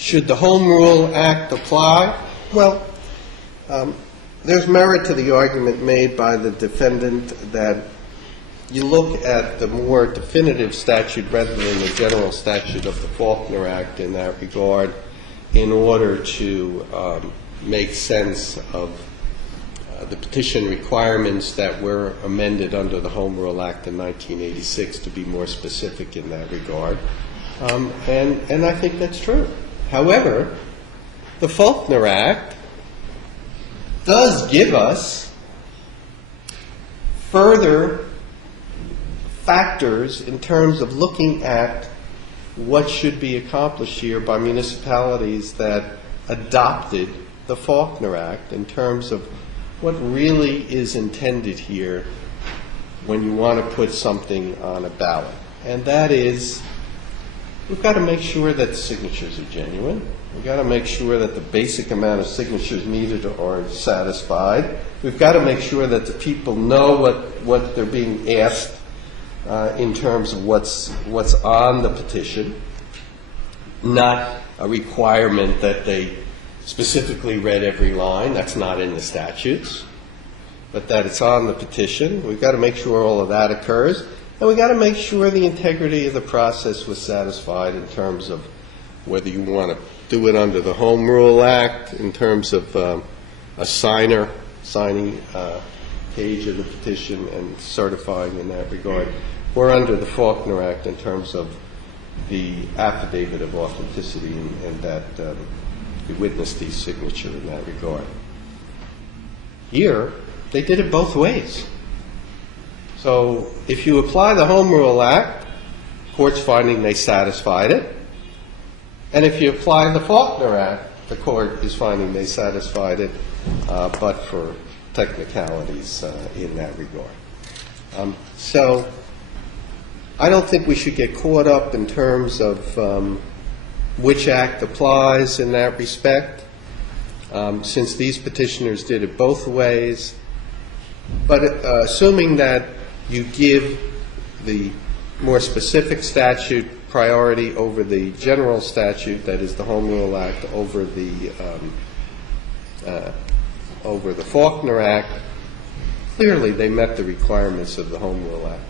Should the Home Rule Act apply? Well, there's merit to the argument made by the defendant that you look at the more definitive statute rather than the general statute of the Faulkner Act in that regard in order to make sense of the petition requirements that were amended under the Home Rule Act in 1986 to be more specific in that regard. And I think that's true. However, the Faulkner Act does give us further factors in terms of looking at what should be accomplished here by municipalities that adopted the Faulkner Act in terms of what really is intended here when you want to put something on a ballot. And that is, we've got to make sure that the signatures are genuine. We've got to make sure that the basic amount of signatures needed are satisfied. We've got to make sure that the people know what they're being asked in terms of what's on the petition, not a requirement that they specifically read every line. That's not in the statutes, but that it's on the petition. We've got to make sure all of that occurs, and we've got to make sure the integrity of the process was satisfied in terms of whether you want to do it under the Home Rule Act, in terms of a signing page of the petition and certifying in that regard, or under the Faulkner Act in terms of the affidavit of authenticity and that you witness the signature in that regard. Here, they did it both ways. So if you apply the Home Rule Act, court's finding they satisfied it. And if you apply the Faulkner Act, the court is finding they satisfied it, but for technicalities in that regard. So I don't think we should get caught up in terms of which act applies in that respect, since these petitioners did it both ways. But assuming that you give the more specific statute priority over the general statute, that is the Home Rule Act, over the Faulkner Act, clearly they met the requirements of the Home Rule Act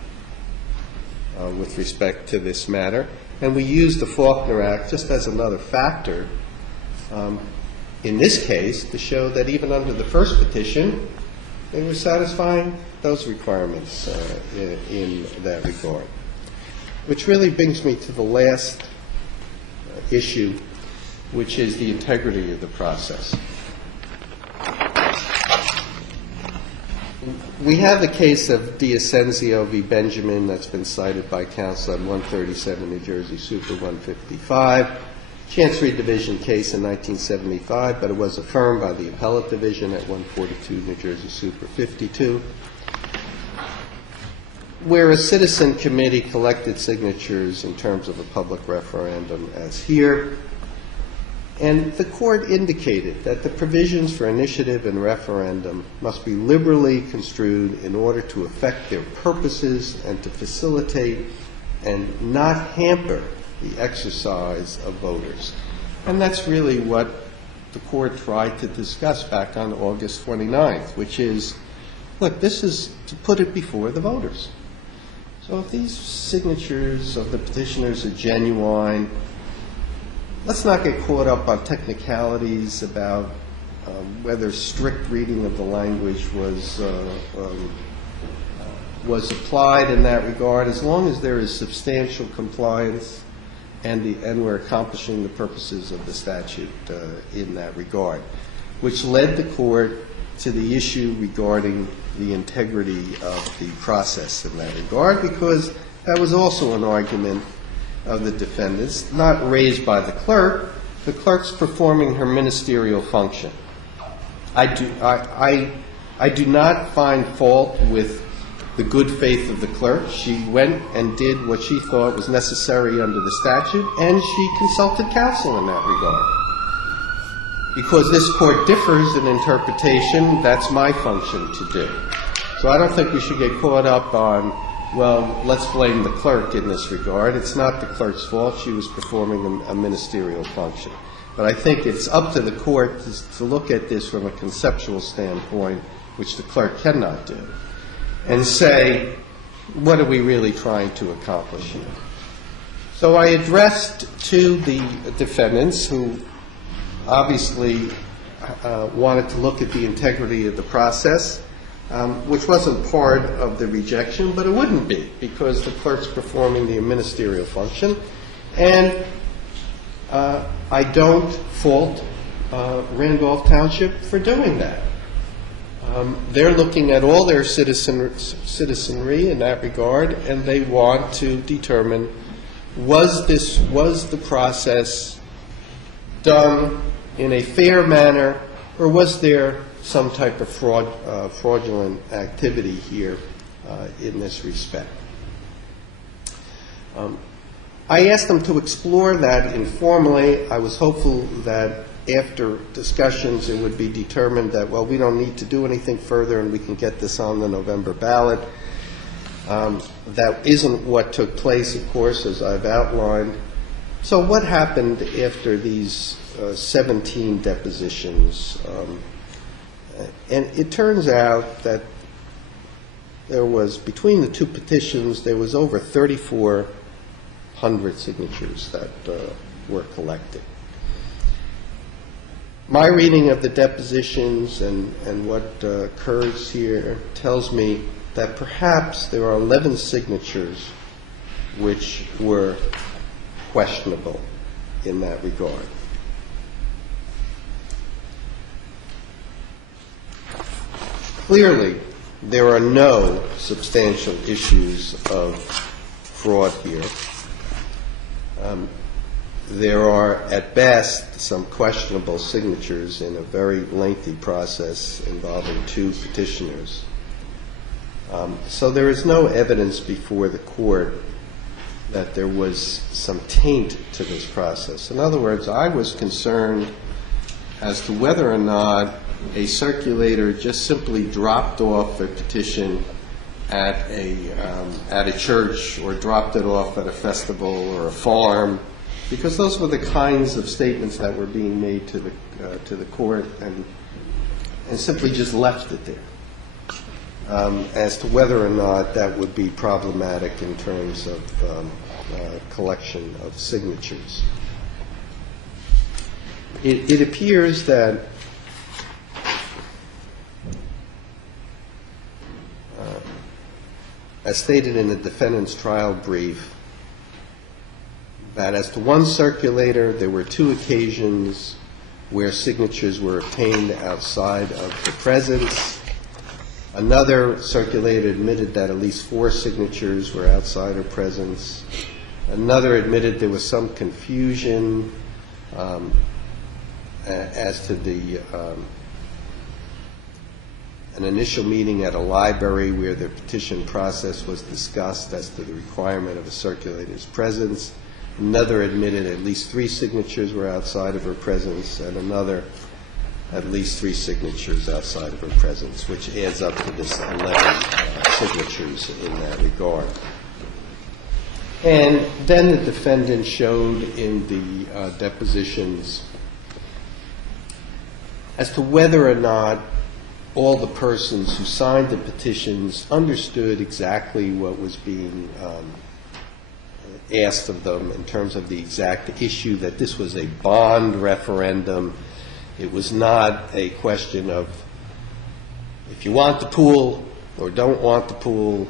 with respect to this matter. And we use the Faulkner Act just as another factor in this case to show that even under the first petition, they were satisfying those requirements in that regard. Which really brings me to the last issue, which is the integrity of the process. We have the case of D'Ascensio v. Benjamin that's been cited by counsel on 137 New Jersey Super 155. Chancery Division case in 1975, but it was affirmed by the Appellate Division at 142 New Jersey Super 52, where a citizen committee collected signatures in terms of a public referendum as here. And the court indicated that the provisions for initiative and referendum must be liberally construed in order to effect their purposes and to facilitate and not hamper the exercise of voters. And that's really what the court tried to discuss back on August 29th, which is, look, this is to put it before the voters. So if these signatures of the petitioners are genuine, let's not get caught up on technicalities about whether strict reading of the language was applied in that regard. As long as there is substantial compliance and we're accomplishing the purposes of the statute in that regard, which led the court to the issue regarding the integrity of the process in that regard, because that was also an argument of the defendants, not raised by the clerk. The clerk's performing her ministerial function. I do not find fault with the good faith of the clerk. She went and did what she thought was necessary under the statute, and she consulted counsel in that regard. Because this court differs in interpretation, that's my function to do. So I don't think we should get caught up on well, let's blame the clerk in this regard. It's not the clerk's fault. She was performing a ministerial function. But I think it's up to the court to look at this from a conceptual standpoint, which the clerk cannot do, and say, what are we really trying to accomplish here? So I addressed to the defendants, who obviously wanted to look at the integrity of the process, which wasn't part of the rejection, but it wouldn't be, because the clerk's performing the ministerial function. And I don't fault Randolph Township for doing that. They're looking at all their citizenry in that regard, and they want to determine, was the process done in a fair manner, or was there some type of fraudulent activity here in this respect? I asked them to explore that informally. I was hopeful that after discussions it would be determined that, well, we don't need to do anything further and we can get this on the November ballot. That isn't what took place, of course, as I've outlined. So what happened after these 17 depositions? And it turns out that there was, between the two petitions, there was over 3,400 signatures that were collected. My reading of the depositions and what occurs here tells me that perhaps there are 11 signatures which were questionable in that regard. Clearly, there are no substantial issues of fraud here. There are, at best, some questionable signatures in a very lengthy process involving two petitioners. So there is no evidence before the court that there was some taint to this process. In other words, I was concerned as to whether or not a circulator just simply dropped off a petition at a church, or dropped it off at a festival or a farm, because those were the kinds of statements that were being made to the court, and simply just left it there. As to whether or not that would be problematic in terms of collection of signatures. It appears that as stated in the defendant's trial brief, that as to one circulator, there were two occasions where signatures were obtained outside of the presence. Another circulator admitted that at least 4 signatures were outside her presence. Another admitted there was some confusion as to an initial meeting at a library where the petition process was discussed as to the requirement of a circulator's presence. Another admitted at least 3 signatures were outside of her presence, and another at least 3 signatures outside of her presence, which adds up to this 11 signatures in that regard. And then the defendant showed in the depositions as to whether or not all the persons who signed the petitions understood exactly what was being asked of them in terms of the exact issue, that this was a bond referendum. It was not a question of if you want the pool or don't want the pool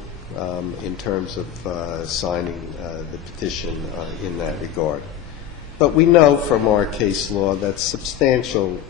in terms of signing the petition in that regard. But we know from our case law that substantial